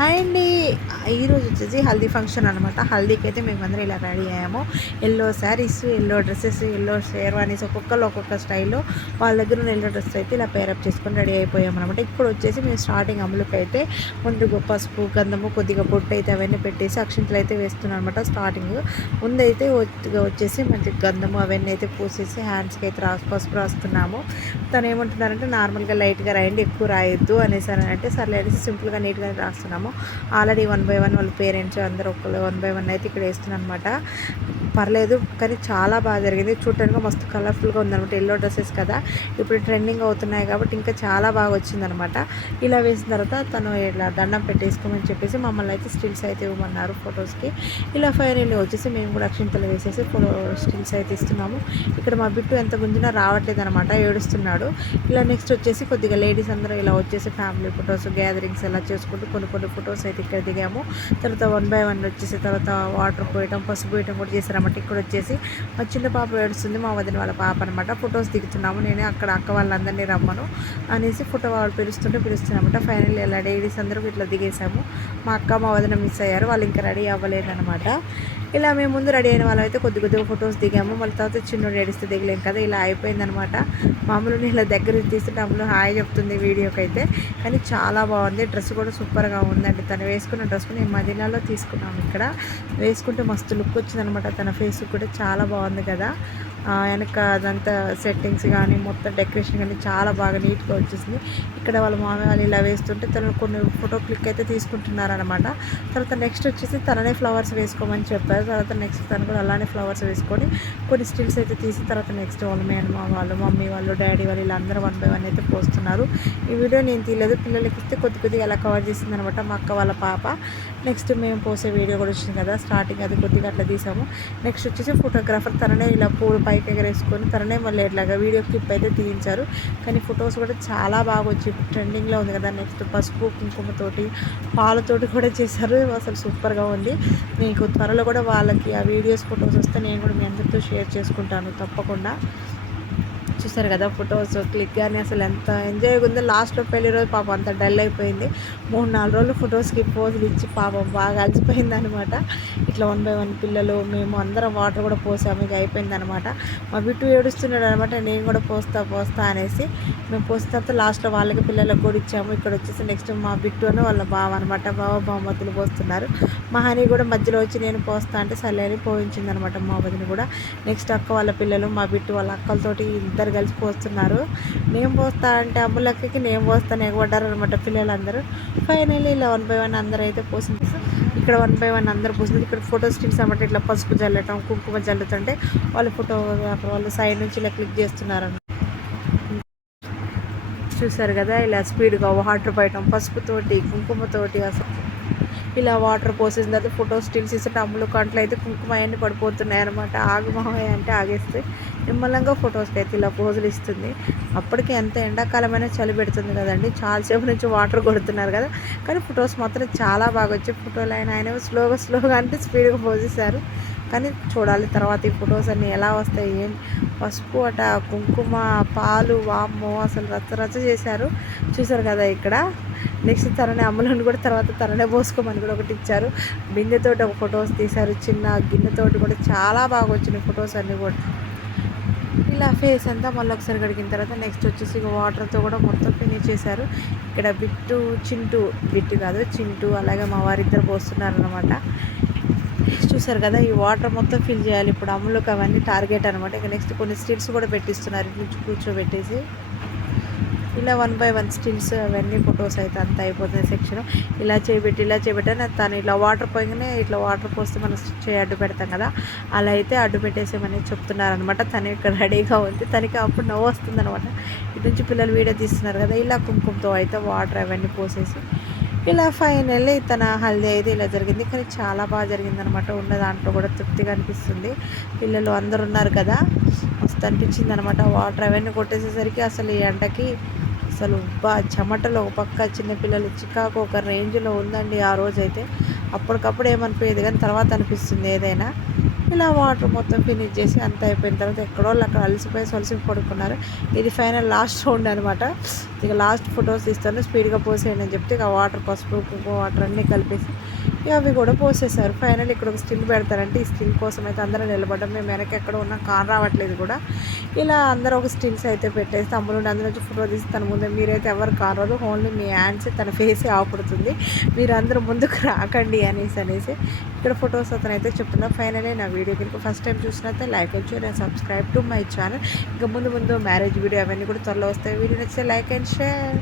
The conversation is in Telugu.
హాయ్ అండి. ఈరోజు వచ్చేసి హల్దీ ఫంక్షన్ అనమాట. హల్దీకి అయితే మేమందరం ఇలా రెడీ అయ్యాము. Yellow saris, yellow dresses, yellow sherwanis ఒక్కొక్కరు ఒక్కొక్క స్టైల్లో వాళ్ళ దగ్గర ఉన్న ఎల్లో డ్రెస్ అయితే ఇలా పేరప్ చేసుకొని రెడీ అయిపోయామన్నమాట. ఇప్పుడు వచ్చేసి మేము స్టార్టింగ్ అమ్ములకి అయితే ముందుగా పసుపు, గంధము, కొద్దిగా బొట్టు అయితే అవన్నీ పెట్టేసి అక్షింతలు అయితే వేస్తున్నాం అనమాట. స్టార్టింగ్ ముందైతే వచ్చేసి మంచి గంధము అవన్నీ అయితే పూసేసి హ్యాండ్స్కి అయితే పసుపు రాస్తున్నాము. తను ఏమంటున్నారంటే నార్మల్గా లైట్గా రాయండి, ఎక్కువ రాయొద్దు అనేసి అంటే సర్లే అనేసి సింపుల్గా నీట్గా రాస్తున్నాము. ఆల్రెడీ 1 బై 1 వాళ్ళ పేరెంట్స్ అందరూ ఒకళ్ళు 1 బై 1 అయితే ఇక్కడ వేస్తున్నాను అనమాట. పర్లేదు, కానీ చాలా బాగా జరిగింది. చూడటానికి మస్తు కలర్ఫుల్గా ఉందనమాట. ఎల్లో డ్రెస్సెస్ కదా, ఇప్పుడు ట్రెండింగ్ అవుతున్నాయి కాబట్టి ఇంకా చాలా బాగా వచ్చిందనమాట. ఇలా వేసిన తర్వాత తను ఇలా దండం పెట్టేసుకోమని చెప్పేసి మమ్మల్ని అయితే స్టిల్స్ అయితే ఇవ్వమన్నారు ఫొటోస్కి. ఇలా ఫైనల్లీ వచ్చేసి మేము కూడా అక్షింతలు వేసేసి ఫోటో స్టిల్స్ అయితే ఇస్తున్నాము. ఇక్కడ మా బిట్టు ఎంత గుంజినా రావట్లేదు అనమాట, ఏడుస్తున్నాడు. ఇలా నెక్స్ట్ వచ్చేసి కొద్దిగా లేడీస్ అందరూ ఇలా వచ్చేసి ఫ్యామిలీ ఫొటోస్ గ్యాదరింగ్స్ ఎలా చేసుకుంటూ కొన్ని ఫొటోస్ అయితే ఇక్కడ దిగాము. తర్వాత 1 బై 1 వచ్చేసి తర్వాత వాటర్ పోయటం, పసుపు పోయటం కూడా చేశారన్నమాట. ఇక్కడ వచ్చేసి మా చిన్న పాప ఏడుస్తుంది, మా వదిన వాళ్ళ పాప అనమాట. ఫొటోస్ దిగుతున్నాము. నేనే అక్కడ అక్క వాళ్ళందరినీ రమ్మను అనేసి ఫోటో వాళ్ళు పిలుస్తున్నామన్నమాట. ఫైనల్లీ ఇలా లేడీస్ అందరూ ఇట్లా దిగేసాము. మా అక్క మా వదిన మిస్ అయ్యారు, వాళ్ళు ఇంకా రెడీ అవ్వలేదన్నమాట. ఇలా మేము ముందు రెడీ అయిన వాళ్ళైతే కొద్దిగా ఫొటోస్ దిగాము. మళ్ళీ తర్వాత చిన్నోడు ఏడిస్తే దిగలేం కదా, ఇలా అయిపోయిందనమాట. మామూలుని ఇలా దగ్గర తీస్తుంటే అమ్ములు హాయ్ చెప్తుంది వీడియోకి అయితే. కానీ చాలా బాగుంది, డ్రెస్ కూడా సూపర్గా ఉందండి. తను వేసుకున్న డ్రెస్ నేను మదీనాలో తీసుకున్నాము. ఇక్కడ వేసుకుంటే మస్తు లుక్ వచ్చిందనమాట. తన ఫేస్ కూడా చాలా బాగుంది కదా. వెనక అదంతా సెట్టింగ్స్ కానీ మొత్తం డెకరేషన్ కానీ చాలా బాగా నీట్గా వచ్చేసింది. ఇక్కడ వాళ్ళ మామయ్య వాళ్ళు ఇలా వేస్తుంటే తను కొన్ని ఫోటో క్లిక్ అయితే తీసుకుంటున్నారనమాట. తర్వాత నెక్స్ట్ వచ్చేసి తననే ఫ్లవర్స్ వేసుకోమని చెప్పారు. తర్వాత నెక్స్ట్ తను కూడా అలానే ఫ్లవర్స్ వేసుకొని కొన్ని స్టిల్స్ అయితే తీసి తర్వాత నెక్స్ట్ వాళ్ళ మేనమా వాళ్ళు, మమ్మీ వాళ్ళు, డాడీ వాళ్ళు ఇలా అందరూ 1 బై 1 అయితే పోస్తున్నారు. ఈ వీడియో నేను తీయలేదు, పిల్లలకి ఇస్తే కొద్దిగా అలా కవర్ చేసింది అనమాట మా అక్క వాళ్ళ పాప. నెక్స్ట్ మేము పోసే వీడియో కూడా వచ్చింది కదా, స్టార్టింగ్ అది కొద్దిగా అట్లా తీసాము. నెక్స్ట్ వచ్చేసి ఫోటోగ్రాఫర్ తననే ఇలా పూలు పైకి ఎగరేసుకొని తననే మళ్ళీ ఇట్లాగా వీడియో క్లిప్ అయితే తీయించారు. కానీ ఫొటోస్ కూడా చాలా బాగా వచ్చి ట్రెండింగ్లో ఉంది కదా. నెక్స్ట్ పసుపు కుంకుమతోటి పాలతోటి కూడా చేశారు, అసలు సూపర్గా ఉంది. మీకు త్వరలో కూడా వాళ్ళకి ఆ వీడియోస్ ఫొటోస్ వస్తే నేను కూడా మీ అందరితో షేర్ చేసుకుంటాను తప్పకుండా. చూసారు కదా ఫొటోస్ క్లిక్ కానీ అసలు ఎంత ఎంజాయ్గా ఉందో. లాస్ట్లో పెళ్లి రోజు పాపం అంత డల్ అయిపోయింది. 3-4 రోజులు ఫొటోస్కి పోజులు ఇచ్చి పాపం బాగా అలసిపోయింది అనమాట. ఇట్లా 1 బై 1 పిల్లలు మేము అందరం వాటర్ కూడా పోసాము. ఇక అయిపోయింది అనమాట. మా బిట్టు ఏడుస్తున్నాడు అనమాట, నేను కూడా పోస్తా అనేసి. మేము పోసిన తర్వాత లాస్ట్లో వాళ్ళకి పిల్లలకు కూడా ఇచ్చాము. ఇక్కడ వచ్చేసి నెక్స్ట్ మా బిట్టు అని వాళ్ళ బావ అనమాట, బావ బామ్మతులు పోస్తున్నారు. మా హనీ కూడా మధ్యలో వచ్చి నేను పోస్తా అంటే సర్లేని పోయించింది అనమాట మా వదిన కూడా. నెక్స్ట్ అక్క వాళ్ళ పిల్లలు, మా బిట్టు వాళ్ళ అక్కలతోటి ఇద్దరు కలిసి పోస్తున్నారు. నేను పోస్తా అంటే అమ్ములక్కకి నేను పోస్తాను ఎగబడ్డారు అనమాట పిల్లలందరూ. ఫైనల్లీ ఇలా 1 బై 1 అందరూ అయితే పోసింది. ఇక్కడ 1 బై 1 అందరూ పోసింది. ఇక్కడ ఫోటో స్టిల్స్ అనమాట. ఇట్లా పసుపు జల్లటం, కుంకుమ జల్లుతుంటే వాళ్ళ ఫోటోగ్రాఫర్ వాళ్ళు సైడ్ నుంచి ఇలా క్లిక్ చేస్తున్నారు. చూసారు కదా ఇలా స్పీడ్గా వాటర్ పోయటం పసుపుతోటి కుంకుమతోటి. అసలు ఇలా వాటర్ పోసేసిన తర్వాత ఫోటో స్టిల్స్ ఇస్తే అమ్ములు కంట్లో అయితే కుంకుమ అవన్నీ పడిపోతున్నాయి అనమాట. ఆగు మావయ్య అంటే ఆగేస్తే నిమ్మలంగా ఫొటోస్కి అయితే ఇలా పోజులు ఇస్తుంది. అప్పటికి ఎంత ఎండాకాలమైనా చలి పెడుతుంది కదండి, చాలాసేపు నుంచి వాటర్ కొడుతున్నారు కదా. కానీ ఫొటోస్ మాత్రం చాలా బాగా వచ్చాయి. ఫోటోలు ఆయన స్లోగా అంటే స్పీడ్గా పోసేసారు. కానీ చూడాలి తర్వాత ఈ ఫొటోస్ అన్నీ ఎలా వస్తాయి. ఏం పసుపు అట, కుంకుమ, పాలు, వామ్మో అసలు రచ్చ చేశారు. చూసారు కదా ఇక్కడ. నెక్స్ట్ తననే అమ్మలను కూడా తర్వాత తననే పోసుకోమని కూడా ఒకటి ఇచ్చారు. బిందెతోటి ఒక ఫొటోస్ తీశారు, చిన్న గిన్నెతోటి కూడా చాలా బాగా వచ్చినాయి ఫొటోస్ అన్నీ కూడా. ఇలా ఫేస్ అంతా మళ్ళీ ఒకసారి కడిగిన తర్వాత నెక్స్ట్ వచ్చేసి ఇక వాటర్తో కూడా మొత్తం ఫినిష్ చేశారు. ఇక్కడ బిట్టు కాదు చింటూ అలాగే మా వారిద్దరు పోస్తున్నారనమాట. చూసారు కదా ఈ వాటర్ మొత్తం ఫిల్ చేయాలి ఇప్పుడు అమ్ములకు, అవన్నీ టార్గెట్ అనమాట. ఇక నెక్స్ట్ కొన్ని స్టిల్స్ కూడా పెట్టిస్తున్నారు ఇటు నుంచి కూర్చోబెట్టేసి. ఇలా 1 బై 1 స్టిల్స్ అవన్నీ ఫొటోస్ అయితే అంతా అయిపోతుంది సెక్షన్. ఇలా చేయబెట్టి తను ఇలా వాటర్ పోయగానే ఇట్లా వాటర్ పోస్తే మనం అడ్డు పెడతాం కదా, అలా అయితే అడ్డు పెట్టేసేమని చెప్తున్నారనమాట. తను ఇక్కడ రెడీగా ఉంది. తనకి అప్పుడు నవ్వు వస్తుంది అనమాట. ఇటు నుంచి పిల్లలు వీడియో తీస్తున్నారు కదా. ఇలా కుంకుమతో అయితే వాటర్ అవన్నీ పోసేసి ఇలా ఫైనల్లీ తన హల్దీ అయితే ఇలా జరిగింది. కానీ చాలా బాగా జరిగిందనమాట. ఉన్న దాంట్లో కూడా తృప్తిగా అనిపిస్తుంది. పిల్లలు అందరు ఉన్నారు కదా, మస్తు అనిపించింది అనమాట. వాటర్ అవన్నీ కొట్టేసేసరికి అసలు ఈ ఎండకి అసలు చెమటలు ఒక పక్క, చిన్నపిల్లలు చికాకు ఒక రేంజ్లో ఉందండి ఆ రోజైతే. అప్పటికప్పుడు ఏమనిపోయేది కానీ తర్వాత అనిపిస్తుంది ఏదైనా. ఇలా వాటర్ మొత్తం ఫినిష్ చేసి అంత అయిపోయిన తర్వాత ఎక్కడో అక్కడ అలసిపోయి సొలిసి పడుకున్నారు. ఇది ఫైనల్ లాస్ట్ రౌండ్ అనమాట. ఇక లాస్ట్ ఫొటోస్ తీస్తాను, స్పీడ్గా పోసేయండి అని చెప్తే ఇక వాటర్, పసుపు, కుంకుమ వాటర్ అన్నీ కలిపేసి ఇక అవి కూడా పోసేసారు. ఫైనల్ ఇక్కడ ఒక స్టిల్ పెడతారంటే ఈ స్టిల్ కోసం అయితే అందరూ నిలబడ్డాం. మేము వెనక ఎక్కడ ఉన్న కార్ రావట్లేదు కూడా. ఇలా అందరూ ఒక స్టిల్స్ అయితే పెట్టేసి తమ్ముడు అందరూ వచ్చి ఫోటో తీసి తన ముందే మీరైతే ఎవరు కారారు, ఓన్లీ మీ హ్యాండ్స్ తన ఫేసే ఆపడుతుంది, మీరు అందరూ ముందుకు రాకండి అనేసి ఇక్కడ ఫొటోస్ అతను అయితే చెప్తున్నా. ఫైనలీ నా వీడియో కనుక ఫస్ట్ టైం చూసినట్లయితే like and share and subscribe to my channel. ఇంకా ముందు మ్యారేజ్ వీడియో అవన్నీ కూడా త్వరలో వస్తాయి. వీడియో నచ్చితే లైక్ అండ్ షేర్.